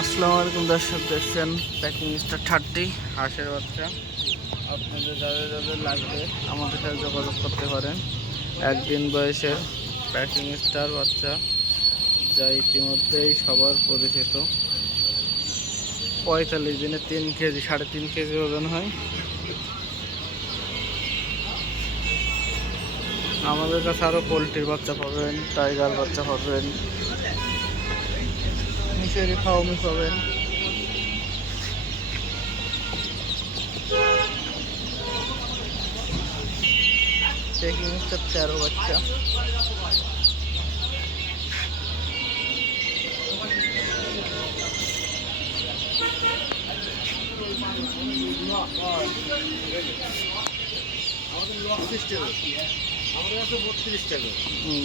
আসসালামু আলাইকুম দর্শক, দেখছেন প্যাকিং স্টার থার্টি হাঁসের বাচ্চা। আপনাদের যাদের যাদের লাগবে, আমাদের সাথে যোগাযোগ করতে পারেন। একদিন বয়সের প্যাকিং স্টার বাচ্চা, যা ইতিমধ্যেই সবার পরিচিত। পঁয়তাল্লিশ দিনে তিন কেজি, সাড়ে তিন কেজি ওজন হয়। আমাদের কাছে আরও পোলট্রির বাচ্চা পাবেন টাইগার বাচ্চা পাবেন। মিশরি ফাউমি পাবেন দেখি হচ্ছে তেরো বাচ্চা। হুম।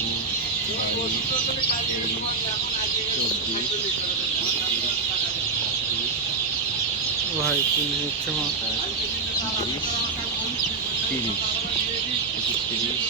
দশ ভাই কিনে নিচ্ছে মা তিরিশ তিরিশ তিরিশ